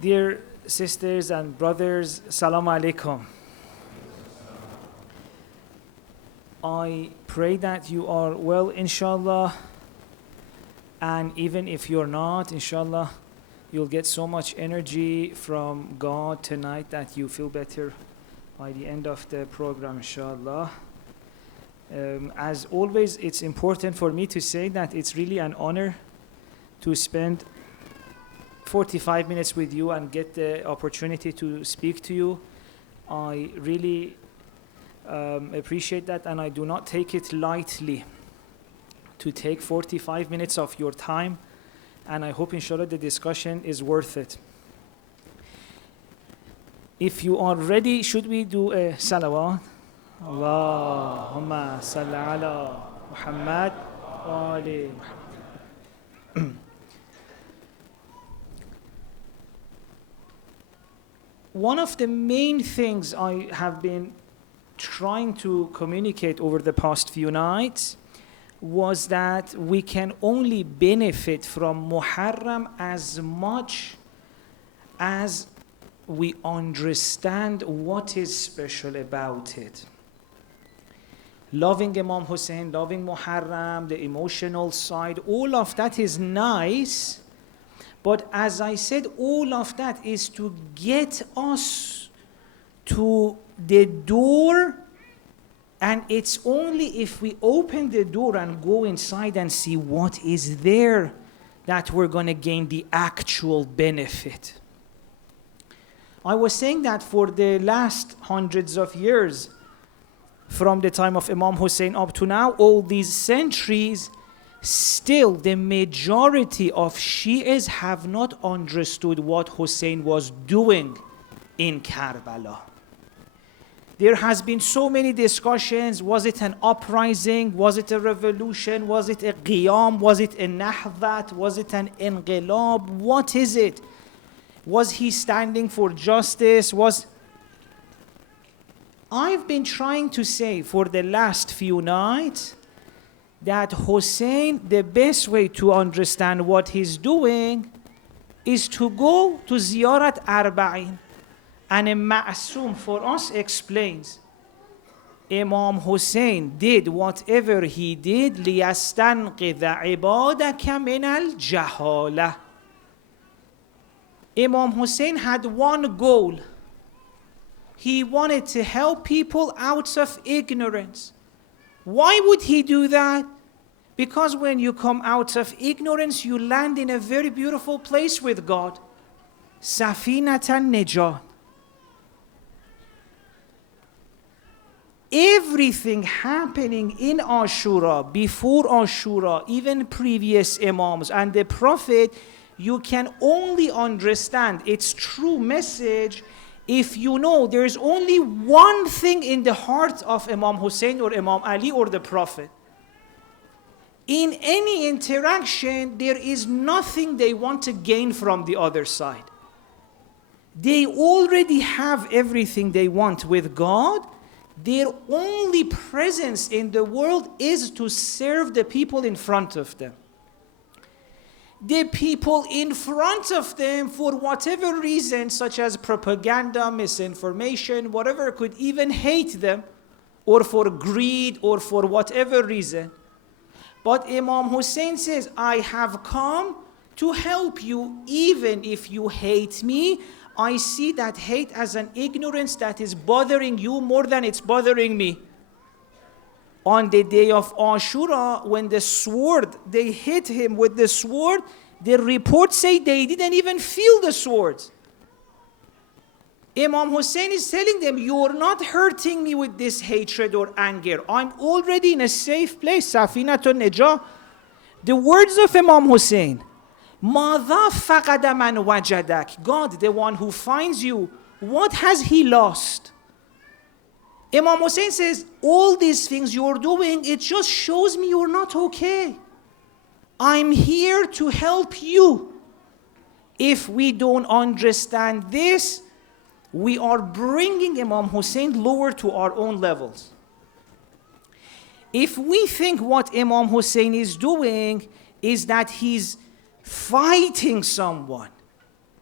Dear sisters and brothers, Salam Alaikum. I pray that you are well, inshallah, and even if you're not, inshallah, you'll get so much energy from God tonight that you feel better by the end of the program, inshallah. As always, it's important for me to say that it's really an honor to spend 45 minutes with you and get the opportunity to speak to you. I really appreciate that, and I do not take it lightly to take 45 minutes of your time, and I hope inshallah the discussion is worth it. If you are ready, should we do a salawat? Allahumma salli ala Muhammad wa ali Muhammad. One of the main things I have been trying to communicate over the past few nights was that we can only benefit from Muharram as much as we understand what is special about it. Loving Imam Hussein, loving Muharram, the emotional side, all of that is nice. But as I said, all of that is to get us to the door, and it's only if we open the door and go inside and see what is there that we're going to gain the actual benefit. I was saying that for the last hundreds of years, from the time of Imam Hussein up to now, all these centuries, still, the majority of Shias have not understood what Hussein was doing in Karbala. There has been so many discussions. Was it an uprising? Was it a revolution? Was it a qiyam? Was it a nahdat? Was it an inqilab? What is it? Was he standing for justice? I've been trying to say for the last few nights that Hussein, the best way to understand what he's doing is to go to Ziyarat Arba'in. And a Ma'asum for us explains, Imam Hussein did whatever he did لِيَسْتَنْقِذَ عِبَادَكَ مِنَ الْجَهَالَةِ. Imam Hussein had one goal. He wanted to help people out of ignorance. Why would he do that? Because when you come out of ignorance, you land in a very beautiful place with God. Safinatan Najat. Everything happening in Ashura, before Ashura, even previous Imams and the Prophet, you can only understand its true message if you know there is only one thing in the heart of Imam Hussein or Imam Ali or the Prophet. In any interaction, there is nothing they want to gain from the other side. They already have everything they want with God. Their only presence in the world is to serve the people in front of them. The people in front of them, for whatever reason, such as propaganda, misinformation, whatever, could even hate them, or for greed, or for whatever reason. But Imam Hussein says, I have come to help you, even if you hate me. I see that hate as an ignorance that is bothering you more than it's bothering me. On the day of Ashura, when the sword, they hit him with the sword, the reports say they didn't even feel the swords. Imam Hussein is telling them, you're not hurting me with this hatred or anger. I'm already in a safe place. Safinatun Najah. The words of Imam Hussein, ماذا فقد من وجدك. God, the one who finds you, what has he lost? Imam Hussein says, all these things you're doing, it just shows me you're not okay. I'm here to help you. If we don't understand this, we are bringing Imam Hussein lower to our own levels. If we think what Imam Hussein is doing is that he's fighting someone,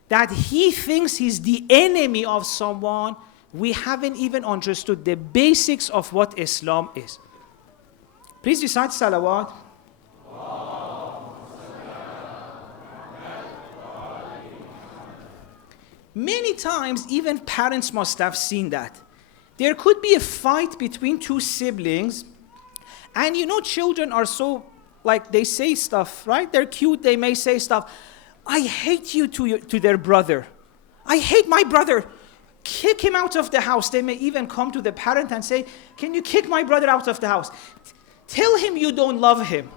that he thinks he's the enemy of someone, we haven't even understood the basics of what Islam is. Please recite salawat. Many times, even parents must have seen that. There could be a fight between two siblings, and children are so, they say stuff, right? They're cute, they may say stuff. I hate you to their brother. I hate my brother. Kick him out of the house. They may even come to the parent and say, can you kick my brother out of the house? Tell him you don't love him.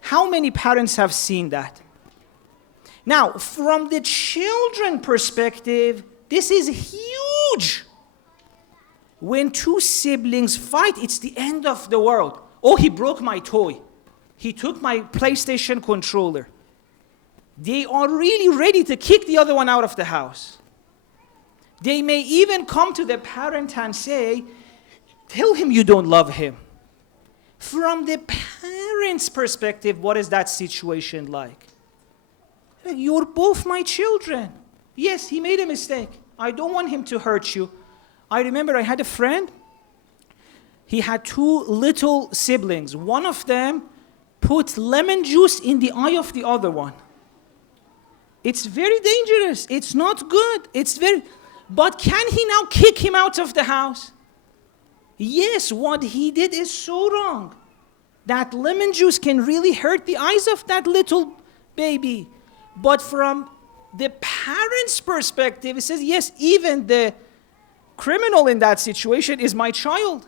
How many parents have seen that? Now, from the children perspective, this is huge. When two siblings fight, it's the end of the world. Oh, he broke my toy. He took my PlayStation controller. They are really ready to kick the other one out of the house. They may even come to the parent and say, tell him you don't love him. From the parent's perspective, what is that situation like? You're both my children. Yes, he made a mistake. I don't want him to hurt you. I remember I had a friend. He had two little siblings. One of them put lemon juice in the eye of the other one. It's very dangerous. It's not good. But can he now kick him out of the house? Yes, what he did is so wrong. That lemon juice can really hurt the eyes of that little baby. But from the parent's perspective, it says, yes, even the criminal in that situation is my child.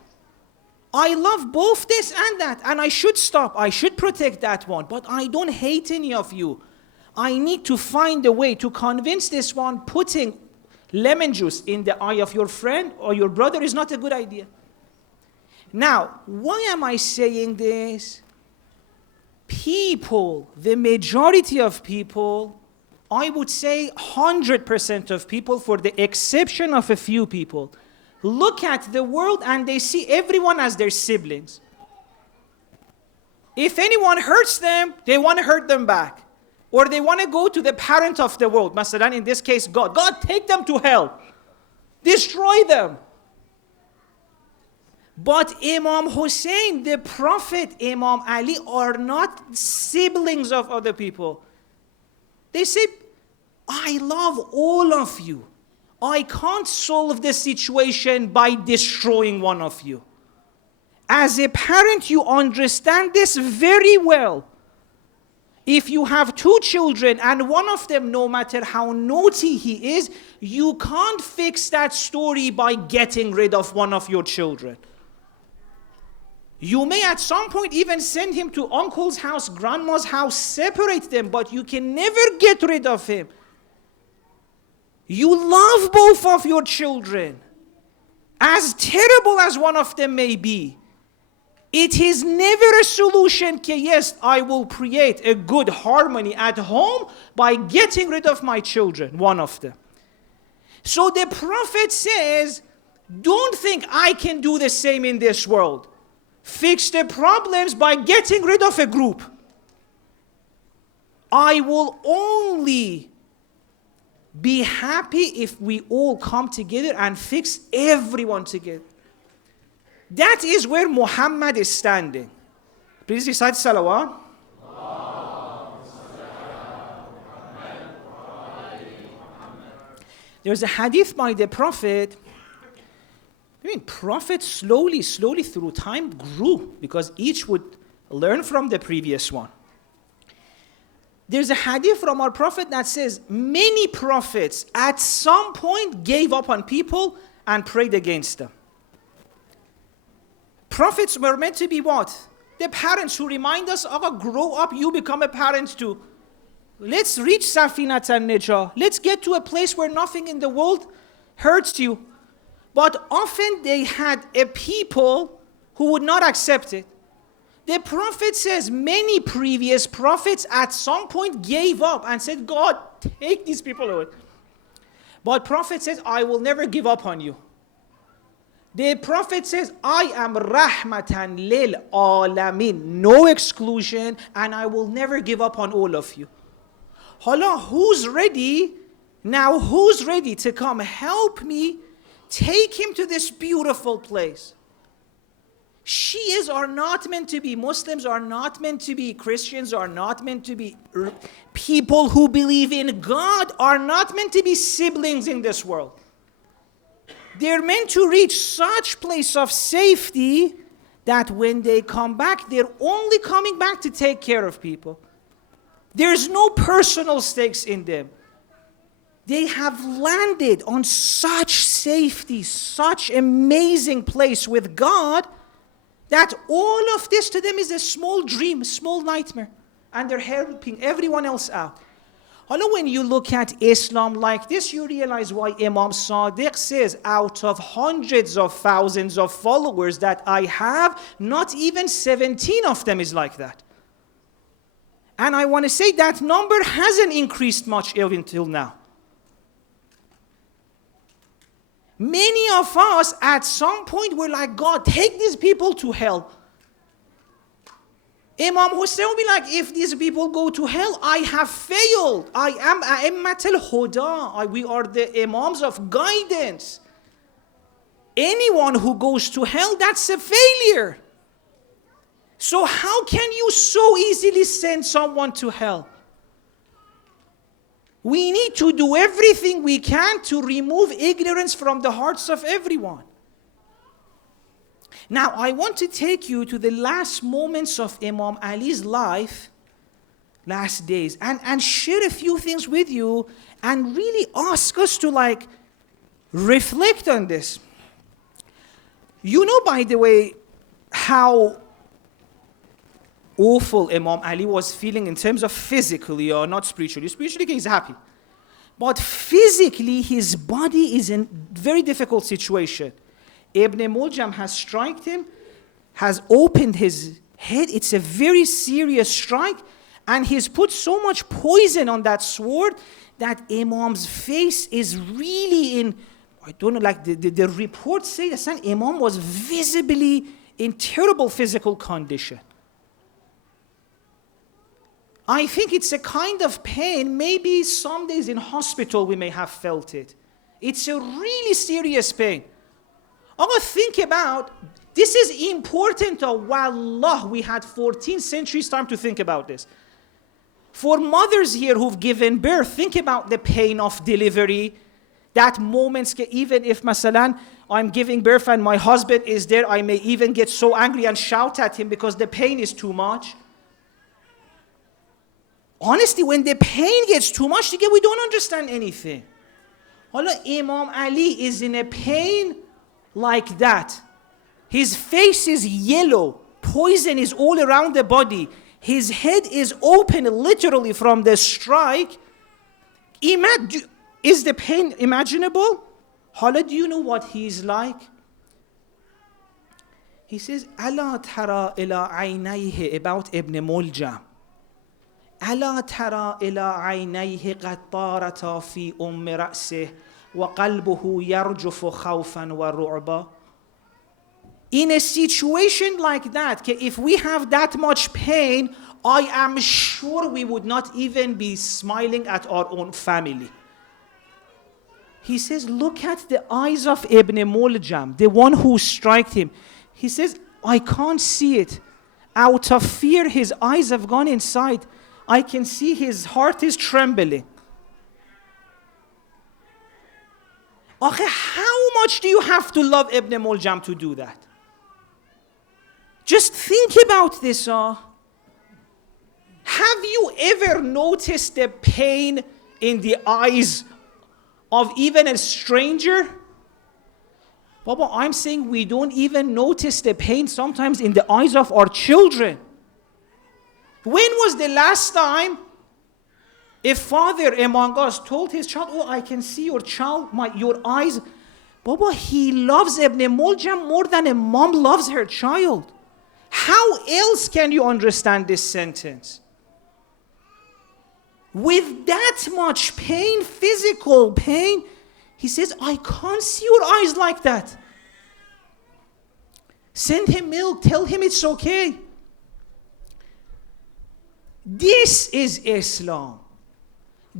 I love both this and that, and I should stop. I should protect that one, but I don't hate any of you. I need to find a way to convince this one putting lemon juice in the eye of your friend or your brother is not a good idea. Now, why am I saying this? People, the majority of people, I would say 100% of people, for the exception of a few people, look at the world and they see everyone as their siblings. If anyone hurts them, they want to hurt them back. Or they want to go to the parent of the world, Masalan, in this case, God. God, take them to hell. Destroy them. But Imam Hussein, the Prophet, Imam Ali are not siblings of other people. They say, I love all of you. I can't solve the situation by destroying one of you. As a parent, you understand this very well. If you have two children and one of them, no matter how naughty he is, you can't fix that story by getting rid of one of your children. You may at some point even send him to uncle's house, grandma's house, separate them, but you can never get rid of him. You love both of your children. As terrible as one of them may be, it is never a solution that, yes, I will create a good harmony at home by getting rid of my children, one of them. So the Prophet says, don't think I can do the same in this world. Fix the problems by getting rid of a group. I will only be happy if we all come together and fix everyone together. That is where Muhammad is standing. Please recite salawat. There's a hadith by the Prophet. Prophets slowly through time grew because each would learn from the previous one. There's a hadith from our Prophet that says many prophets at some point gave up on people and prayed against them. Prophets were meant to be what? The parents who remind us, grow up, you become a parent too. Let's reach Safinat al-Najah. Let's get to a place where nothing in the world hurts you. But often they had a people who would not accept it. The Prophet says many previous prophets at some point gave up and said, God, take these people away. But Prophet says, I will never give up on you. The Prophet says, I am rahmatan lil alamin, no exclusion, and I will never give up on all of you. Hala, who's ready Now who's ready to come help me take him to this beautiful place? Shias are not meant to be, Muslims are not meant to be, Christians are not meant to be, people who believe in God are not meant to be siblings in this world. They're meant to reach such place of safety that when they come back, they're only coming back to take care of people. There's no personal stakes in them. They have landed on such safety, such amazing place with God, that all of this to them is a small dream, a small nightmare. And they're helping everyone else out. Although when you look at Islam like this, you realize why Imam Sadiq says, out of hundreds of thousands of followers that I have, not even 17 of them is like that. And I want to say that number hasn't increased much until now. Many of us at some point were like, God, take these people to hell. Imam Hussein will be like, if these people go to hell, I have failed. I am A'immat al-Huda. We are the Imams of guidance. Anyone who goes to hell, that's a failure. So how can you so easily send someone to hell? We need to do everything we can to remove ignorance from the hearts of everyone. Now, I want to take you to the last moments of Imam Ali's life, last days, and share a few things with you and really ask us to reflect on this. You know, by the way, how awful Imam Ali was feeling in terms of physically or not spiritually. Spiritually, he's happy. But physically, his body is in very difficult situation. Ibn Muljam has struck him, has opened his head. It's a very serious strike. And he's put so much poison on that sword that Imam's face is really in, I don't know, the reports say that Imam was visibly in terrible physical condition. I think it's a kind of pain, maybe some days in hospital we may have felt it. It's a really serious pain. Think about, this is important. Wallah, we had 14 centuries time to think about this. For mothers here who've given birth, think about the pain of delivery. That moments, even if, masalan, I'm giving birth and my husband is there, I may even get so angry and shout at him because the pain is too much. Honestly, when the pain gets too much, we don't understand anything. Imam Ali is in a pain like that. His face is yellow. Poison is all around the body. His head is open literally from the strike. Is the pain imaginable? Do you know what he's like? He says, أَلَا تَرَى إِلَىٰ عَيْنَيْهِ about Ibn Muljam. ألا ترى إلى عينيه قد طارتا في رأسه وقلبه يرجف خوفا ورعبا. In a situation like that, if we have that much pain, I am sure we would not even be smiling at our own family. He says, look at the eyes of Ibn Muljam, the one who struck him. He says, I can't see it. Out of fear, his eyes have gone inside. I can see his heart is trembling. How much do you have to love Ibn Muljam to do that? Just think about this. Have you ever noticed the pain in the eyes of even a stranger? Baba, I'm saying we don't even notice the pain sometimes in the eyes of our children. When was the last time a father among us told his child, I can see your child, your eyes. Baba, he loves Ibn Muljam more than a mom loves her child. How else can you understand this sentence? With that much pain, physical pain, he says, I can't see your eyes like that. Send him milk, tell him it's okay. This is Islam.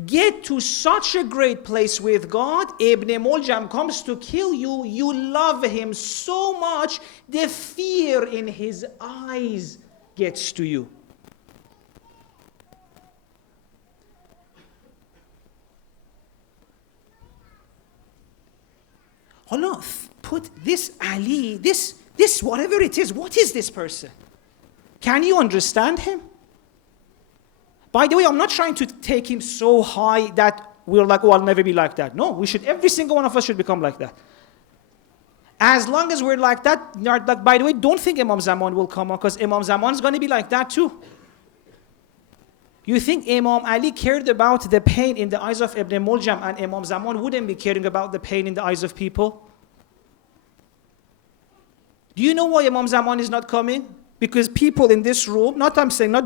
get to such a great place with God, Ibn Muljam comes to kill you, you love him so much, the fear in his eyes gets to you. Allah, put this Ali, this whatever it is, what is this person? Can you understand him? By the way, I'm not trying to take him so high that we're like, oh, I'll never be like that. No, every single one of us should become like that. As long as we're like that, by the way, don't think Imam Zaman will come on, because Imam Zaman is going to be like that too. You think Imam Ali cared about the pain in the eyes of Ibn Muljam, and Imam Zaman wouldn't be caring about the pain in the eyes of people? Do you know why Imam Zaman is not coming? Because people in this room, not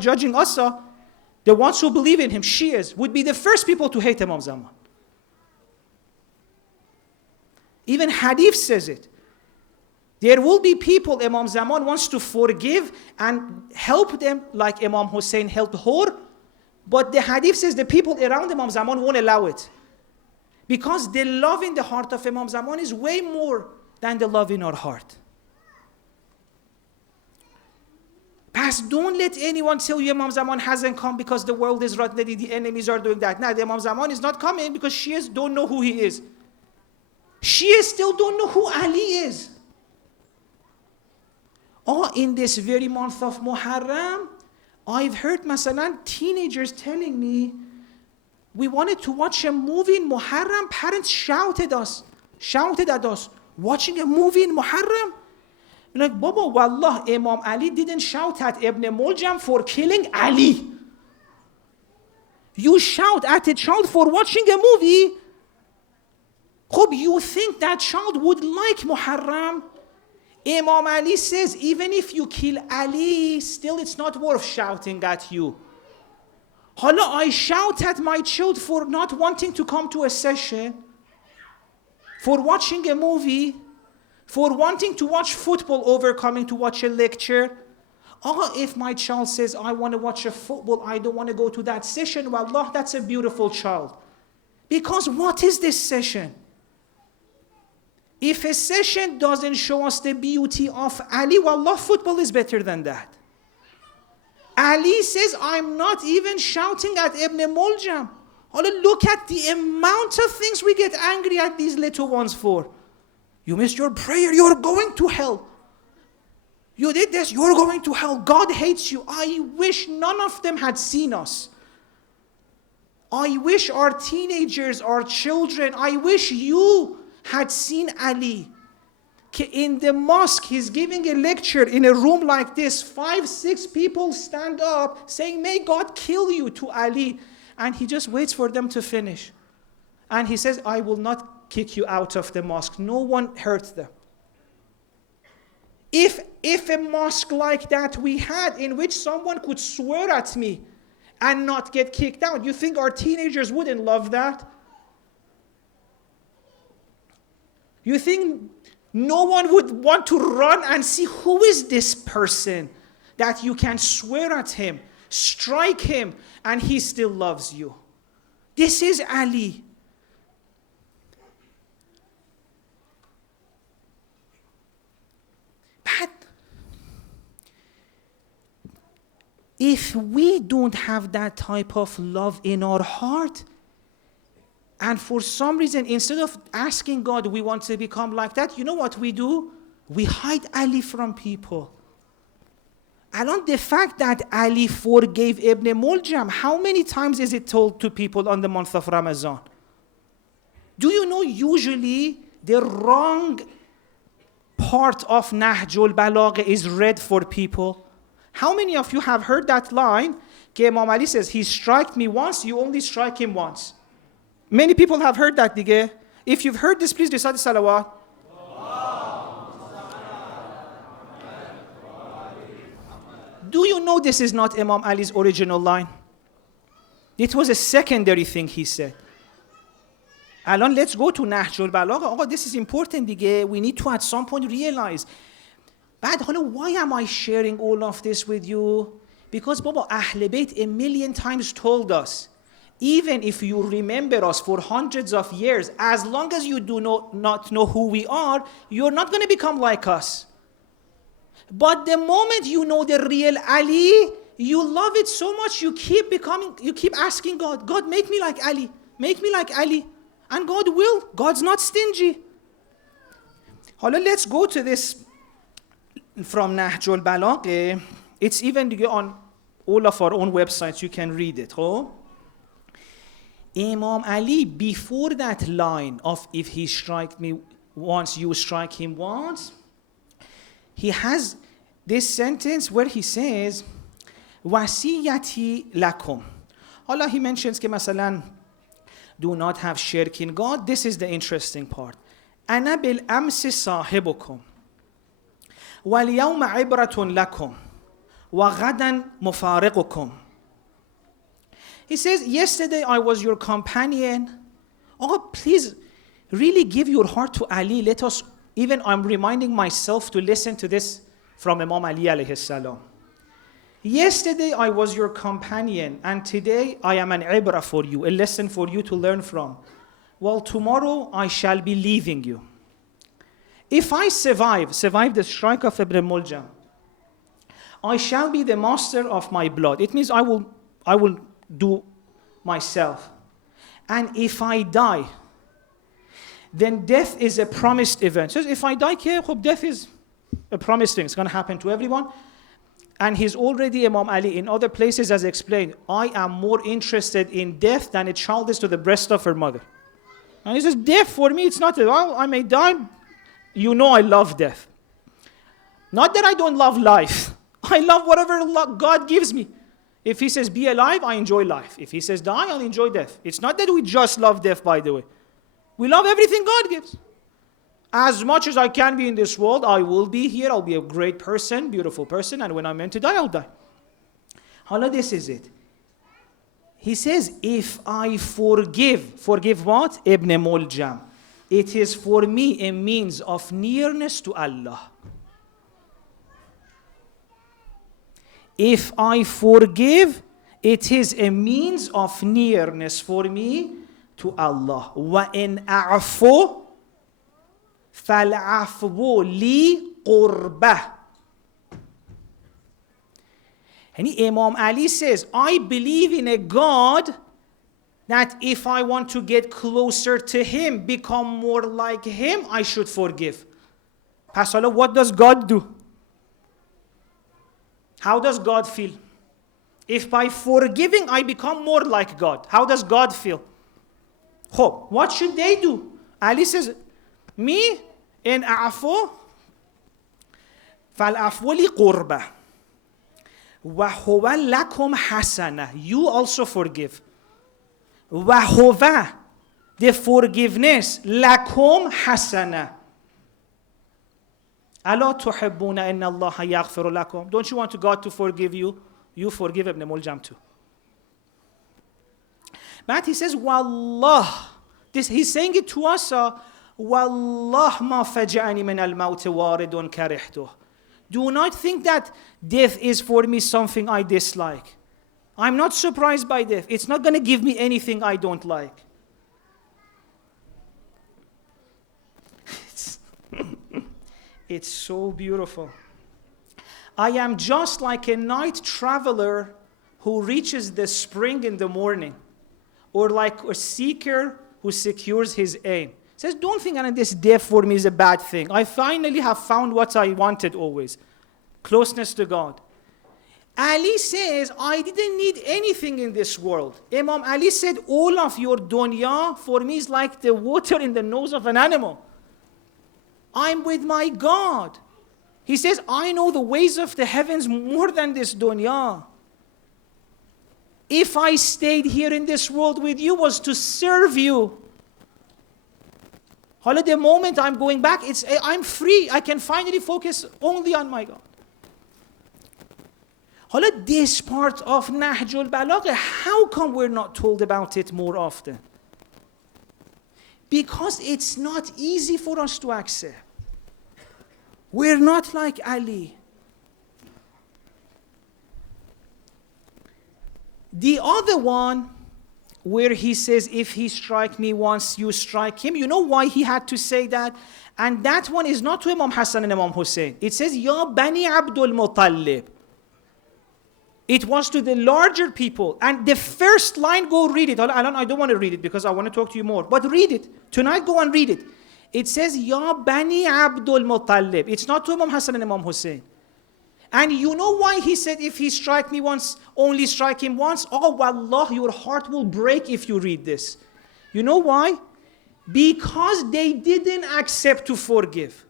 judging us, the ones who believe in him, Shias, would be the first people to hate Imam Zaman. Even Hadith says it. There will be people Imam Zaman wants to forgive and help them like Imam Hussein helped Hur. But the Hadith says the people around Imam Zaman won't allow it. Because the love in the heart of Imam Zaman is way more than the love in our heart. Past, don't let anyone tell you Imam Zaman hasn't come because the world is rotten, the enemies are doing that. No, the Imam Zaman is not coming because Shias don't know who he is. Shias still don't know who Ali is. In this very month of Muharram, I've heard, masalan, teenagers telling me, we wanted to watch a movie in Muharram. Parents shouted at us, watching a movie in Muharram? Like, Baba, wallah, Imam Ali didn't shout at Ibn Muljam for killing Ali. You shout at a child for watching a movie. Khob, you think that child would like Muharram? Imam Ali says, even if you kill Ali, still it's not worth shouting at you. Hala, I shout at my child for not wanting to come to a session, for watching a movie, for wanting to watch football over coming to watch a lecture. If my child says, I want to watch a football, I don't want to go to that session, wallah, that's a beautiful child. Because what is this session? If a session doesn't show us the beauty of Ali, wallah, football is better than that. Ali says, I'm not even shouting at Ibn Muljam. Look at the amount of things we get angry at these little ones for. You missed your prayer, you're going to hell. You did this, you're going to hell. God hates you. I wish none of them had seen us. I wish our teenagers, our children, I wish you had seen Ali. In the mosque, he's giving a lecture in a room like this. 5, 6 people stand up saying, may God kill you, to Ali. And he just waits for them to finish. And he says, I will not kick you out of the mosque. No one hurt them. If a mosque like that we had, in which someone could swear at me and not get kicked out, you think our teenagers wouldn't love that? You think no one would want to run and see who is this person that you can swear at him, strike him, and he still loves you? This is Ali. But if we don't have that type of love in our heart, and for some reason, instead of asking God, we want to become like that, you know what we do? We hide Ali from people. And the fact that Ali forgave Ibn Muljam, how many times is it told to people on the month of Ramadan? Do you know usually the wrong part of Nahjul Balagha is read for people? How many of you have heard that line? Imam Ali says, he struck me once, you only strike him once. Many people have heard that, dige. If you've heard this, please recite the salawat. Do you know this is not Imam Ali's original line? It was a secondary thing he said. Alon, let's go to Nahjul Balagha. This is important, dige. We need to at some point realize. But why am I sharing all of this with you? Because Baba, Ahl Bayt a million times told us, even if you remember us for hundreds of years, as long as you do not know who we are, you're not going to become like us. But the moment you know the real Ali, you love it so much, you keep asking God, God, make me like Ali, make me like Ali. And God will. God's not stingy. Let's go to this from Nahjul Balagh. It's even on all of our own websites, you can read it. Imam Ali, before that line of if he strike me once, you strike him once, he has this sentence where he says, Wasiyati lakum. Allah, he mentions that masalan, do not have shirk in God. This is the interesting part. Ana bil amsi sahibukum. Wal yawma ibratun lakum. Wa ghadan mufariqukum. He says, yesterday I was your companion. Oh, please, really give your heart to Ali. Let us, even I'm reminding myself to listen to this from Imam Ali alayhi salam. Yesterday I was your companion, and today I am an ibra for you, a lesson for you to learn from. Well, tomorrow I shall be leaving you. If I survive the strike of Ibn Muljam, I shall be the master of my blood. It means I will do myself. And if I die, then death is a promised event. So if I die, death is a promised thing. It's going to happen to everyone. And he's already, Imam Ali, in other places has explained, I am more interested in death than a child is to the breast of her mother. And he says, death for me, it's not, well, I may die. You know I love death. Not that I don't love life. I love whatever God gives me. If he says be alive, I enjoy life. If he says die, I'll enjoy death. It's not that we just love death, by the way. We love everything God gives. As much as I can be in this world, I will be here. I'll be a great person, beautiful person. And when I'm meant to die, I'll die. This is it. He says, if I forgive what? Ibn Muljam. It is for me a means of nearness to Allah. If I forgive, it is a means of nearness for me to Allah. وَإِنْ أَعْفُوا فَالْعَفْوُ لِي قُرْبَةٌ. And Imam Ali says, I believe in a God that if I want to get closer to him, become more like him, I should forgive. Pasala, what does God do? How does God feel? If by forgiving I become more like God, how does God feel? What should they do? Ali says, me in a'fu, فَالْعَفْوُ لِقُرْبَةٌ وَهُوَ لَكُمْ حَسَنَةٌ. You also forgive. وَهُوَ, the forgiveness, لَكُمْ حَسَنَةٌ. أَلَا تُحِبُّونَ إِنَّ اللَّهَ يَغْفِرُ لَكُمْ. Don't you want God to forgive you? You forgive Ibn Muljam too. But he says, Wallah. He's saying it to us. Wallah ma faja'ani min al-mawt waridun karihtuh. Do not think that death is for me something I dislike. I'm not surprised by death. It's not going to give me anything I don't like. It's so beautiful. I am just like a night traveler who reaches the spring in the morning, or like a seeker who secures his aim. Says, don't think that this death for me is a bad thing. I finally have found what I wanted always, closeness to God. Ali says, I didn't need anything in this world. Imam Ali said, all of your dunya for me is like the water in the nose of an animal. I'm with my God. He says, I know the ways of the heavens more than this dunya. If I stayed here in this world with you was to serve you. The moment I'm going back, I'm free. I can finally focus only on my God. This part of Nahjul Balagh, how come we're not told about it more often? Because it's not easy for us to accept. We're not like Ali. The other one, where he says, if he strike me once, you strike him. You know why he had to say that? And that one is not to Imam Hassan and Imam Hussein. It says, Ya Bani Abdul Muttalib. It was to the larger people. And the first line, go read it. I don't want to read it because I want to talk to you more. But read it. Tonight, go and read it. It says, Ya Bani Abdul Muttalib. It's not to Imam Hassan and Imam Hussein. And you know why he said, if he strike me once, only strike him once? Oh, wallah, your heart will break if you read this. You know why? Because they didn't accept to forgive.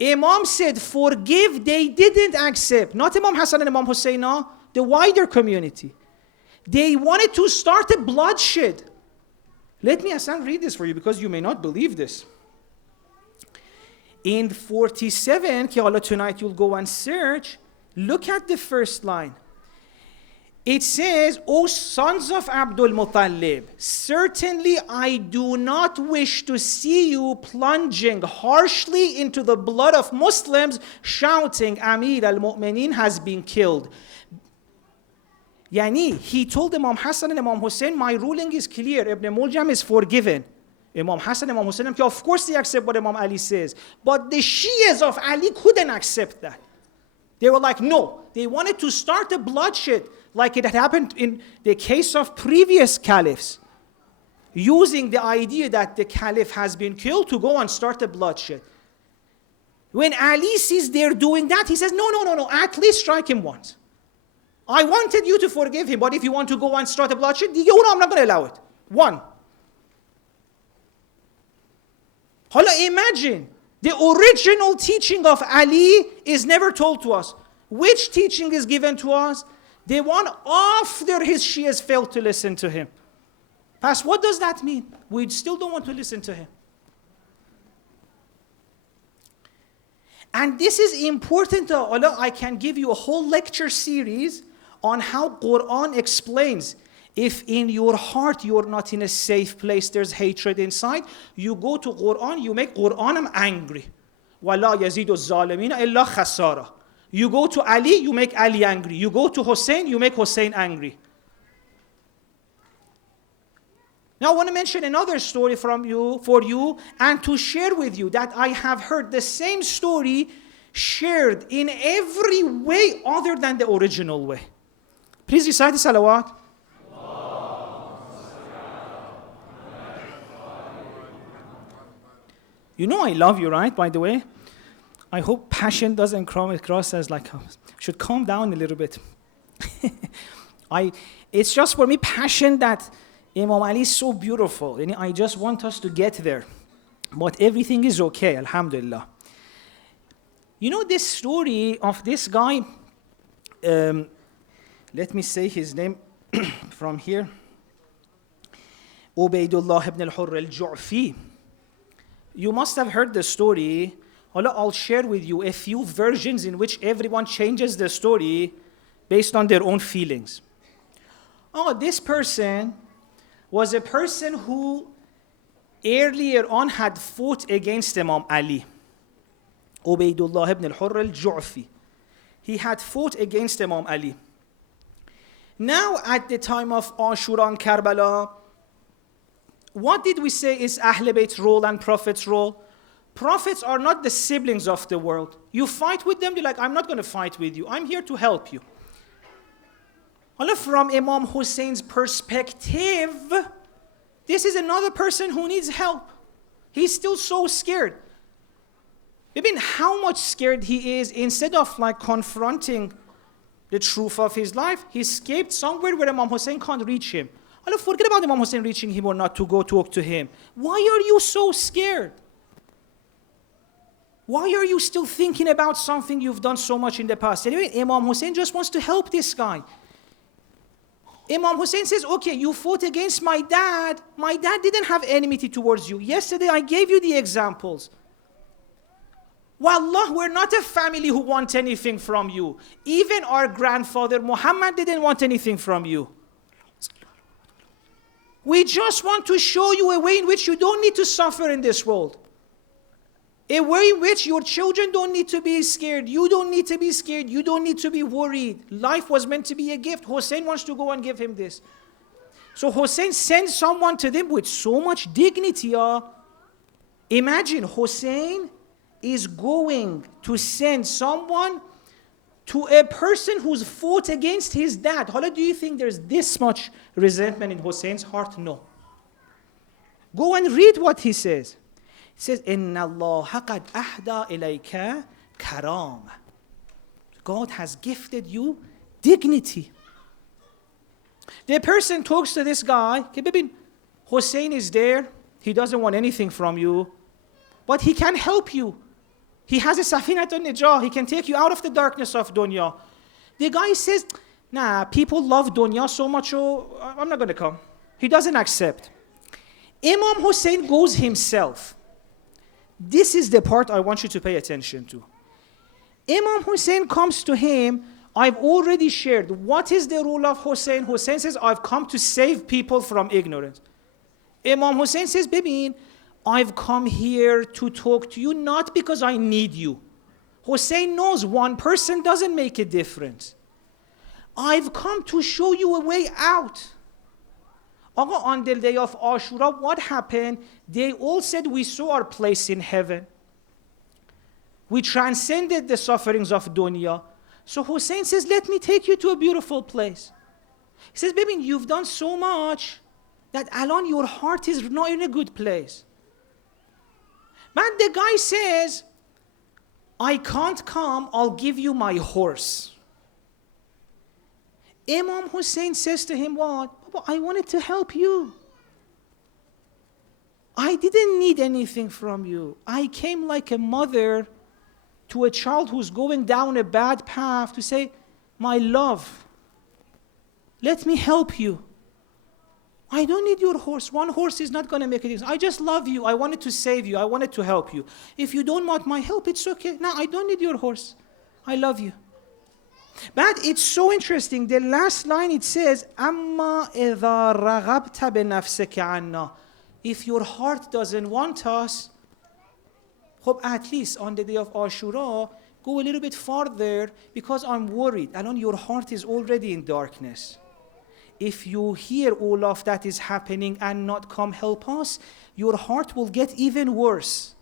Imam said, forgive, they didn't accept. Not Imam Hassan and Imam Hussein, no, the wider community. They wanted to start a bloodshed. Let me, Hassan, read this for you because you may not believe this. In 47, tonight you'll go and search, look at the first line. It says, O sons of Abdul Muttalib, certainly I do not wish to see you plunging harshly into the blood of Muslims, shouting, Amir al-Mu'mineen has been killed. Yani, he told Imam Hassan and Imam Hussein, my ruling is clear, Ibn Muljam is forgiven. Imam Hassan and Imam Hussein, of course they accept what Imam Ali says. But the Shias of Ali couldn't accept that. They were like, no. They wanted to start a bloodshed like it had happened in the case of previous caliphs. Using the idea that the caliph has been killed to go and start a bloodshed. When Ali sees they're doing that, he says, no, at least strike him once. I wanted you to forgive him, but if you want to go and start a bloodshed, I'm not going to allow it. One. Imagine, the original teaching of Ali is never told to us. Which teaching is given to us? The one after his Shias failed to listen to him. Past, what does that mean? We still don't want to listen to him. And this is important. I can give you a whole lecture series on how Quran explains. If in your heart you're not in a safe place, there's hatred inside, you go to Quran, you make Quran angry. وَلَا يَزِيدُ الظَّالِمِينَ إِلَّا خَسَارًا. You go to Ali, you make Ali angry. You go to Hussein, you make Hussein angry. Now I want to mention another story for you and to share with you that I have heard the same story shared in every way other than the original way. Please recite the salawat. You know I love you, right, by the way? I hope passion doesn't come across as like, should calm down a little bit. It's just for me passion that Imam Ali is so beautiful. And I just want us to get there. But everything is okay, alhamdulillah. You know this story of this guy, let me say his name from here. Ubaydullah ibn al-Hurr al-Ju'fi. You must have heard the story. I'll share with you a few versions in which everyone changes the story based on their own feelings. This person was a person who earlier on had fought against Imam Ali. Ubaydullah ibn al-Hurr al-Ju'fi. He had fought against Imam Ali. Now at the time of Ashura and Karbala, what did we say is Ahl Bayt's role and Prophet's role? Prophets are not the siblings of the world. You fight with them, they're like, I'm not going to fight with you. I'm here to help you. From Imam Hussein's perspective, this is another person who needs help. He's still so scared. Even how much scared he is, instead of confronting the truth of his life, he escaped somewhere where Imam Hussein can't reach him. Forget about Imam Hussein reaching him or not to go talk to him. Why are you so scared? Why are you still thinking about something you've done so much in the past? Anyway, Imam Hussein just wants to help this guy. Imam Hussein says, okay, you fought against my dad. My dad didn't have enmity towards you. Yesterday I gave you the examples. Wallah, we're not a family who want anything from you. Even our grandfather Muhammad didn't want anything from you. We just want to show you a way in which you don't need to suffer in this world. A way in which your children don't need to be scared. You don't need to be scared. You don't need to be worried. Life was meant to be a gift. Hussein wants to go and give him this. So Hussein sends someone to them with so much dignity. Imagine Hussein is going to send someone to a person who's fought against his dad. How do you think there's this much resentment in Hussein's heart? No. Go and read what he says. He says, Inna Allah qad ahda ilayka karam. God has gifted you dignity. The person talks to this guy. Hussein is there. He doesn't want anything from you, but he can help you. He has a safinatun najah. He can take you out of the darkness of dunya. The guy says, nah, people love dunya so much, I'm not going to come. He doesn't accept. Imam Hussein goes himself. This is the part I want you to pay attention to. Imam Hussein comes to him. I've already shared what is the rule of Hussein. Hussein says, I've come to save people from ignorance. Imam Hussein says, Bibin, I've come here to talk to you not because I need you. Hussein knows one person doesn't make a difference. I've come to show you a way out. On the day of Ashura, what happened? They all said, we saw our place in heaven. We transcended the sufferings of dunya. So Hussein says, let me take you to a beautiful place. He says, baby, you've done so much that alone your heart is not in a good place. But the guy says, I can't come, I'll give you my horse. Imam Hussein says to him, what? Baba, I wanted to help you. I didn't need anything from you. I came like a mother to a child who's going down a bad path to say, my love, let me help you. I don't need your horse. One horse is not going to make a difference. I just love you. I wanted to save you. I wanted to help you. If you don't want my help, it's okay. No, I don't need your horse. I love you. But it's so interesting. The last line it says, "Amma idha raghibta bi nafsika anna." If your heart doesn't want us, at least on the day of Ashura, go a little bit farther because I'm worried. Alone your heart is already in darkness. If you hear all of that is happening and not come help us, your heart will get even worse.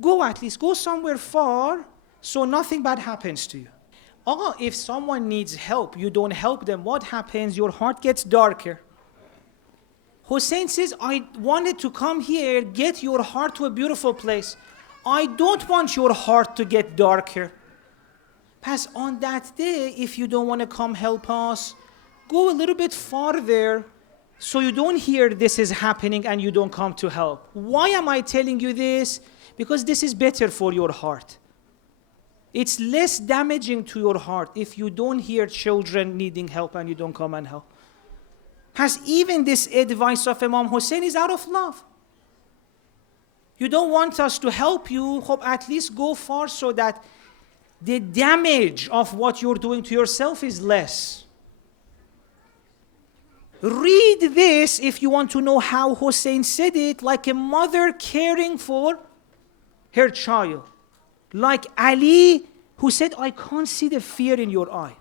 Go at least, go somewhere far so nothing bad happens to you. If someone needs help, you don't help them, what happens? Your heart gets darker. Hussein says, I wanted to come here, get your heart to a beautiful place. I don't want your heart to get darker. Pass on that day, if you don't want to come help us, go a little bit farther so you don't hear this is happening and you don't come to help. Why am I telling you this? Because this is better for your heart. It's less damaging to your heart if you don't hear children needing help and you don't come and help. Has even this advice of Imam Hussein is out of love. You don't want us to help you, at least go far so that the damage of what you're doing to yourself is less. Read this if you want to know how Hussein said it, like a mother caring for her child. Like Ali, who said, I can't see the fear in your eye.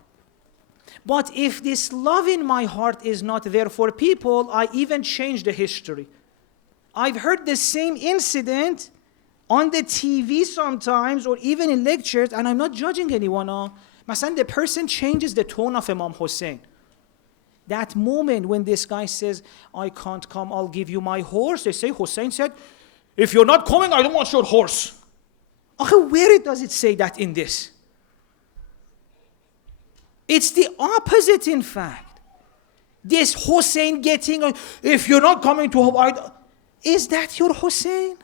But if this love in my heart is not there for people, I even change the history. I've heard the same incident on the TV sometimes, or even in lectures, and I'm not judging anyone. Masan, the person changes the tone of Imam Hussein. That moment when this guy says, I can't come, I'll give you my horse. They say, Hussein said, if you're not coming, I don't want your horse. Okay, where does it say that in this? It's the opposite, in fact. This Hussein getting, if you're not coming to Hawaii, is that your Hussein?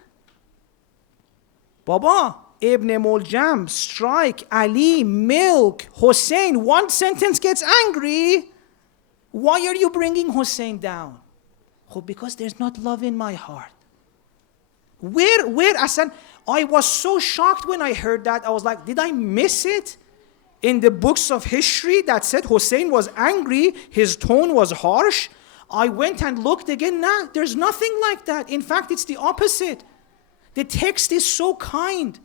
Baba, Ibn Muljam, strike, Ali, milk, Hussein, one sentence gets angry. Why are you bringing Hussein down? Because there's not love in my heart. Where, Asan? I was so shocked when I heard that. I was like, did I miss it? In the books of history that said Hussein was angry, his tone was harsh. I went and looked again. Nah, there's nothing like that. In fact, it's the opposite. The text is so kind.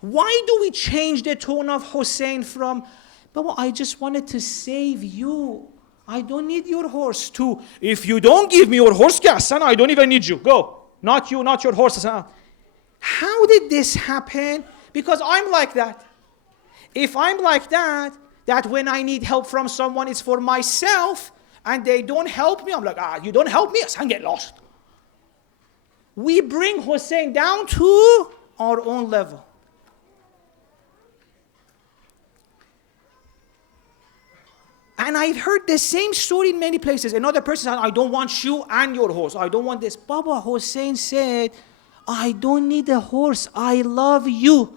Why do we change the tone of Hussein from, Baba, I just wanted to save you. I don't need your horse to, if you don't give me your horse, Hassan, I don't even need you. Go. Not you, not your horse. How did this happen? Because I'm like that. If I'm like that, that when I need help from someone, it's for myself, and they don't help me, I'm like, you don't help me, Hassan, get lost. We bring Hussein down to our own level. And I've heard the same story in many places. Another person said, I don't want you and your horse. I don't want this. Baba Hussein said, I don't need a horse. I love you.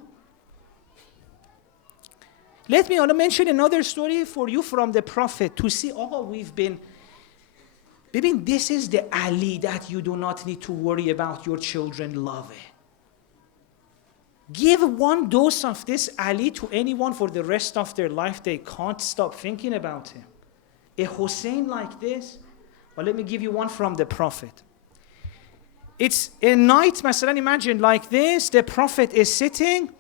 Let me mention another story for you from the Prophet to see, we've been. Baby, this is the Ali that you do not need to worry about your children loving. Give one dose of this Ali to anyone for the rest of their life, they can't stop thinking about him. A Hussein like this, well, let me give you one from the Prophet. It's a night, Masalan, imagine like this, the Prophet is sitting,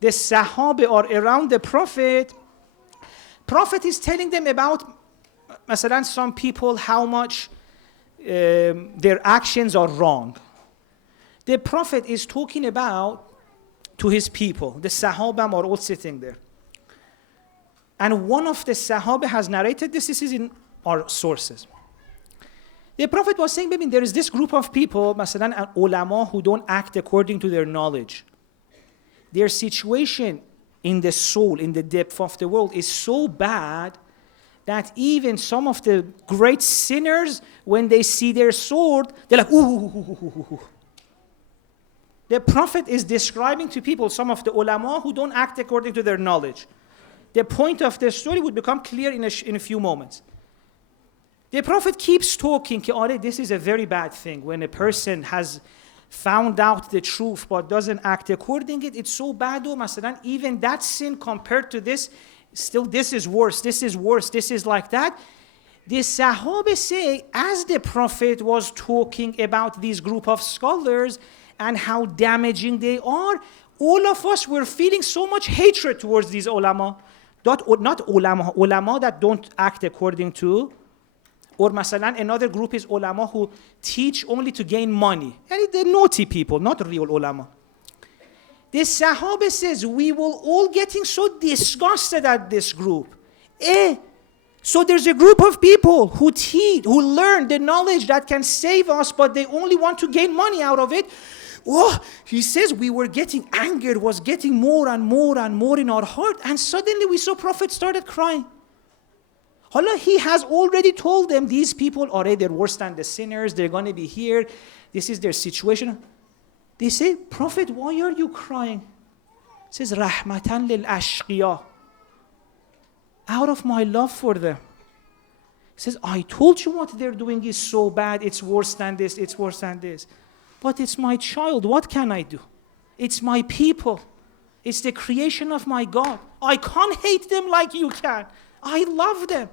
the Sahaba are around the Prophet. Prophet is telling them about, Masalan, some people, how much their actions are wrong. The Prophet is talking about to his people. The Sahaba are all sitting there. And one of the Sahaba has narrated this. This is in our sources. The Prophet was saying, maybe there is this group of people, Masalan, ulama, who don't act according to their knowledge. Their situation in the soul, in the depth of the world, is so bad that even some of the great sinners, when they see their sword, they're like, ooh. The Prophet is describing to people some of the ulama who don't act according to their knowledge. The point of the story would become clear in a few moments. The Prophet keeps talking, this is a very bad thing. When a person has found out the truth but doesn't act according to it, it's so bad. Even that sin compared to this, still this is worse, this is like that. The Sahaba say, as the Prophet was talking about this group of scholars, and how damaging they are, all of us were feeling so much hatred towards these ulama. Not ulama that don't act according to, or masalan, another group is ulama who teach only to gain money. And they're naughty people, not real ulama. The Sahaba says, we will all getting so disgusted at this group. So there's a group of people who learn the knowledge that can save us, but they only want to gain money out of it. He says we were getting anger, was getting more and more and more in our heart, and suddenly we saw Prophet started crying. Allah, he has already told them, these people are they're worse than the sinners, they're going to be here, this is their situation. They say, Prophet, why are you crying? He says, Rahmatan lil ashqiya. Out of my love for them. He says, I told you what they're doing is so bad, it's worse than this, it's worse than this. But it's my child, what can I do? It's my people. It's the creation of my God. I can't hate them like you can. I love them.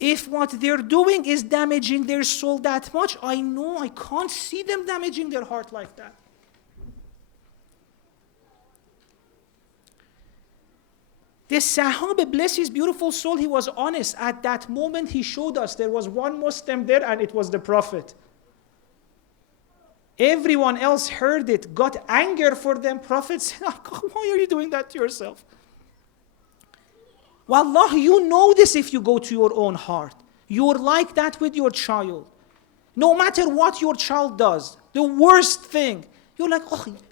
If what they're doing is damaging their soul that much, I know I can't see them damaging their heart like that. The Sahaba, bless his beautiful soul, he was honest. At that moment, he showed us there was one Muslim there and it was the Prophet. Everyone else heard it, got anger for them. Prophet said, why are you doing that to yourself? Wallah, you know this if you go to your own heart. You're like that with your child. No matter what your child does, the worst thing, you're like,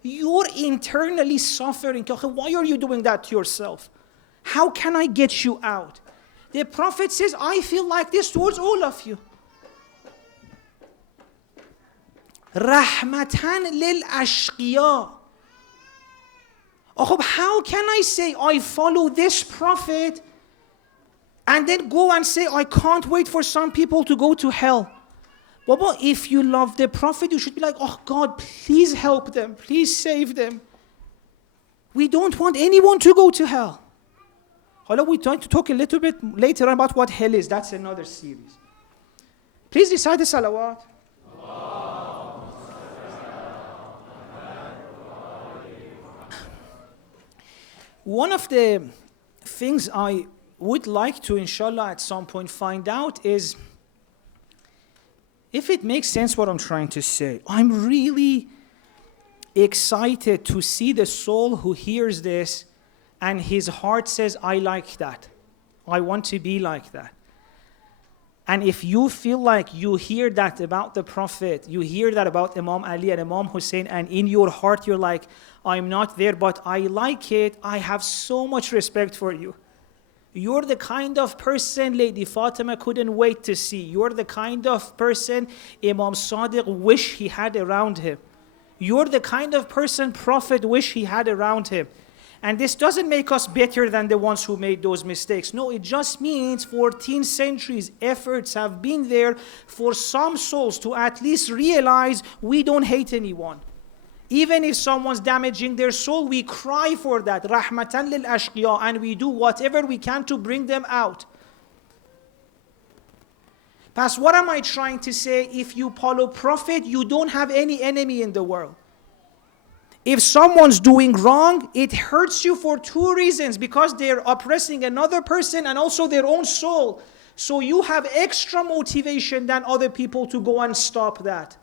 you're internally suffering. Why are you doing that to yourself? How can I get you out? The Prophet says, I feel like this towards all of you. Rahmatan lil ashqiya. How can I say I follow this Prophet and then go and say I can't wait for some people to go to hell? Baba, if you love the Prophet, you should be like, God, please help them, please save them. We don't want anyone to go to hell. We're going to talk a little bit later about what hell is. That's another series. Please recite the salawat. One of the things I would like to, inshallah, at some point find out is if it makes sense what I'm trying to say. I'm really excited to see the soul who hears this and his heart says, I like that. I want to be like that. And if you feel like you hear that about the Prophet, you hear that about Imam Ali and Imam Hussein, and in your heart you're like, I'm not there, but I like it, I have so much respect for you. You're the kind of person Lady Fatima couldn't wait to see. You're the kind of person Imam Sadiq wish he had around him. You're the kind of person Prophet wish he had around him. And this doesn't make us better than the ones who made those mistakes. No, it just means 14 centuries efforts have been there for some souls to at least realize we don't hate anyone. Even if someone's damaging their soul, we cry for that, rahmatan lil ashqiya, and we do whatever we can to bring them out. Past, what am I trying to say? If you follow Prophet, you don't have any enemy in the world. If someone's doing wrong, it hurts you for two reasons. Because they're oppressing another person and also their own soul. So you have extra motivation than other people to go and stop that.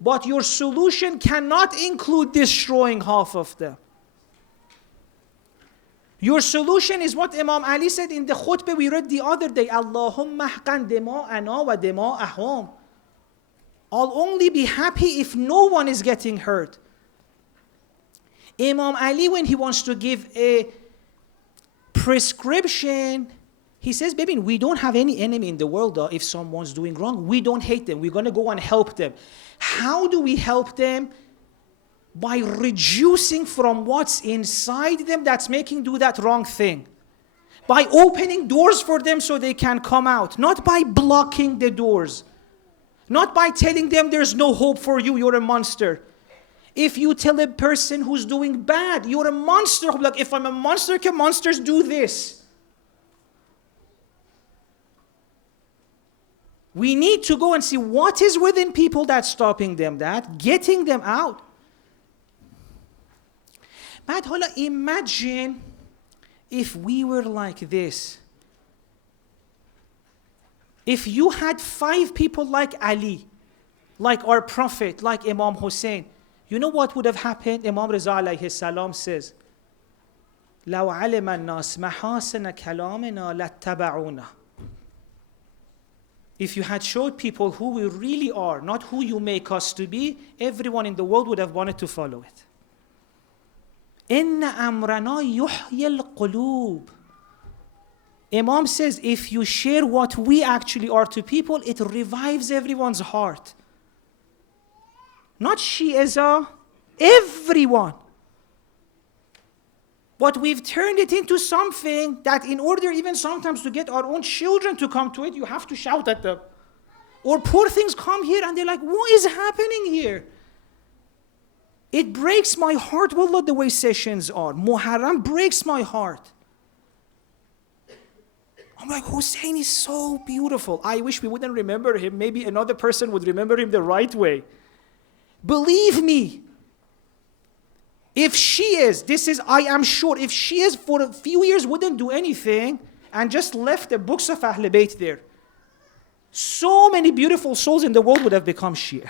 But your solution cannot include destroying half of them. Your solution is what Imam Ali said in the khutbah we read the other day. Allahumma ahqan dima'ana wa dima'ahum. I'll only be happy if no one is getting hurt. Imam Ali, when he wants to give a prescription, he says, baby, we don't have any enemy in the world. If someone's doing wrong, we don't hate them. We're going to go and help them. How do we help them? By reducing from what's inside them that's making do that wrong thing. By opening doors for them so they can come out. Not by blocking the doors. Not by telling them there's no hope for you, you're a monster. If you tell a person who's doing bad, you're a monster. Like, if I'm a monster, can monsters do this? We need to go and see what is within people that's stopping them, that getting them out. But imagine if we were like this. If you had 5 people like Ali, like our Prophet, like Imam Hussein, you know what would have happened? Imam Reza alayhi salam says, لو علم الناس محاسن كلامنا لاتبعونا. If you had showed people who we really are, not who you make us to be, everyone in the world would have wanted to follow it. إن أمرنا يحيي القلوب. Imam says, if you share what we actually are to people, it revives everyone's heart. Not Shi'a, everyone. But we've turned it into something that in order even sometimes to get our own children to come to it, you have to shout at them. Or poor things come here and they're like, what is happening here? It breaks my heart, wallah, the way sessions are. Muharram breaks my heart. I'm like, Hussein is so beautiful. I wish we wouldn't remember him. Maybe another person would remember him the right way. Believe me, if she is, I am sure, if she is for a few years wouldn't do anything and just left the books of Ahl Bayt there, so many beautiful souls in the world would have become Shia.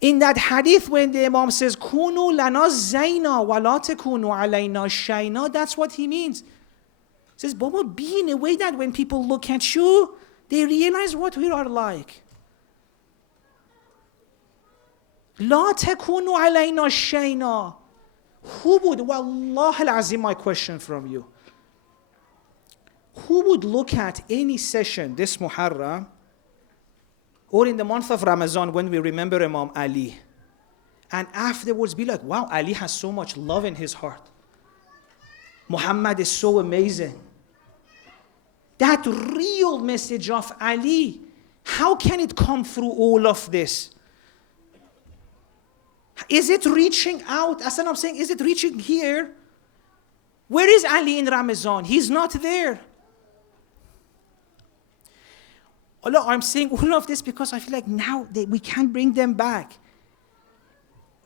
In that hadith when the Imam says, Kunu lana zayna wa la takunu alayna shayna, that's what he means. He says, Baba, be in a way that when people look at you, they realize what we are like. لا تكونوا علينا شينا. Who would, wallah al-azim, my question from you. Who would look at any session this Muharram or in the month of Ramadan when we remember Imam Ali and afterwards be like, wow, Ali has so much love in his heart. Muhammad is so amazing. That real message of Ali, how can it come through all of this? Is it reaching out? As I'm saying, is it reaching here? Where is Ali in Ramadan? He's not there. Allah, I'm saying all of this because I feel like now we can't bring them back.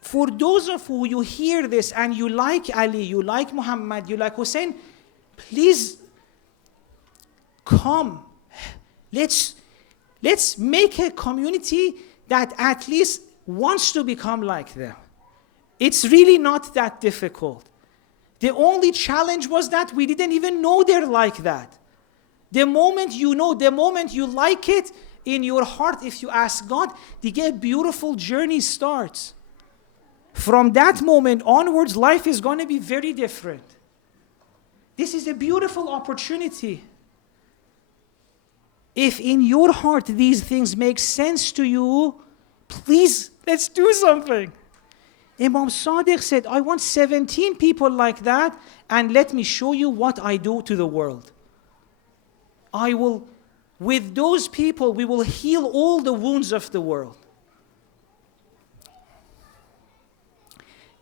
For those of you hear this and you like Ali, you like Muhammad, you like Hussein, please come. Let's make a community that at least wants to become like them. It's really not that difficult. The only challenge was that we didn't even know they're like that. The moment you know, the moment you like it in your heart, if you ask God, the beautiful journey starts. From that moment onwards, life is going to be very different. This is a beautiful opportunity. If in your heart these things make sense to you, please, let's do something. Imam Sadiq said, I want 17 people like that, and let me show you what I do to the world. With those people, we will heal all the wounds of the world.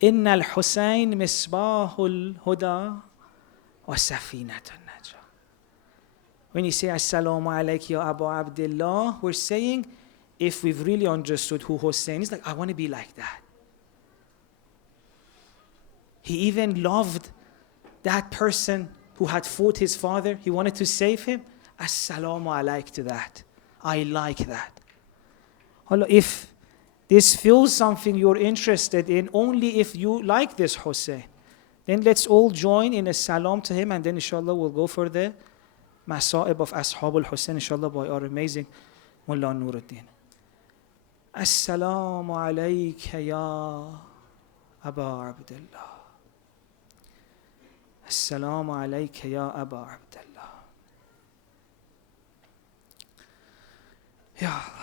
إن الحسين مصباح الهدى وسفينة النجاة. When you say Assalamu alayki ya Abu Abdullah, we're saying, if we've really understood who Hussein is, like, I want to be like that. He even loved that person who had fought his father. He wanted to save him. Assalamu alayk to that. I like that. Allah, if this feels something you're interested in, only if you like this Hussein, then let's all join in a salam to him, and then inshallah we'll go for the Masa'ib of Ashab al-Hussein, inshallah, by our amazing Mullah Nuruddin. Assalamu alayka ya Aba Abdullah. Assalamu alayka ya Aba Abdullah. Ya Allah.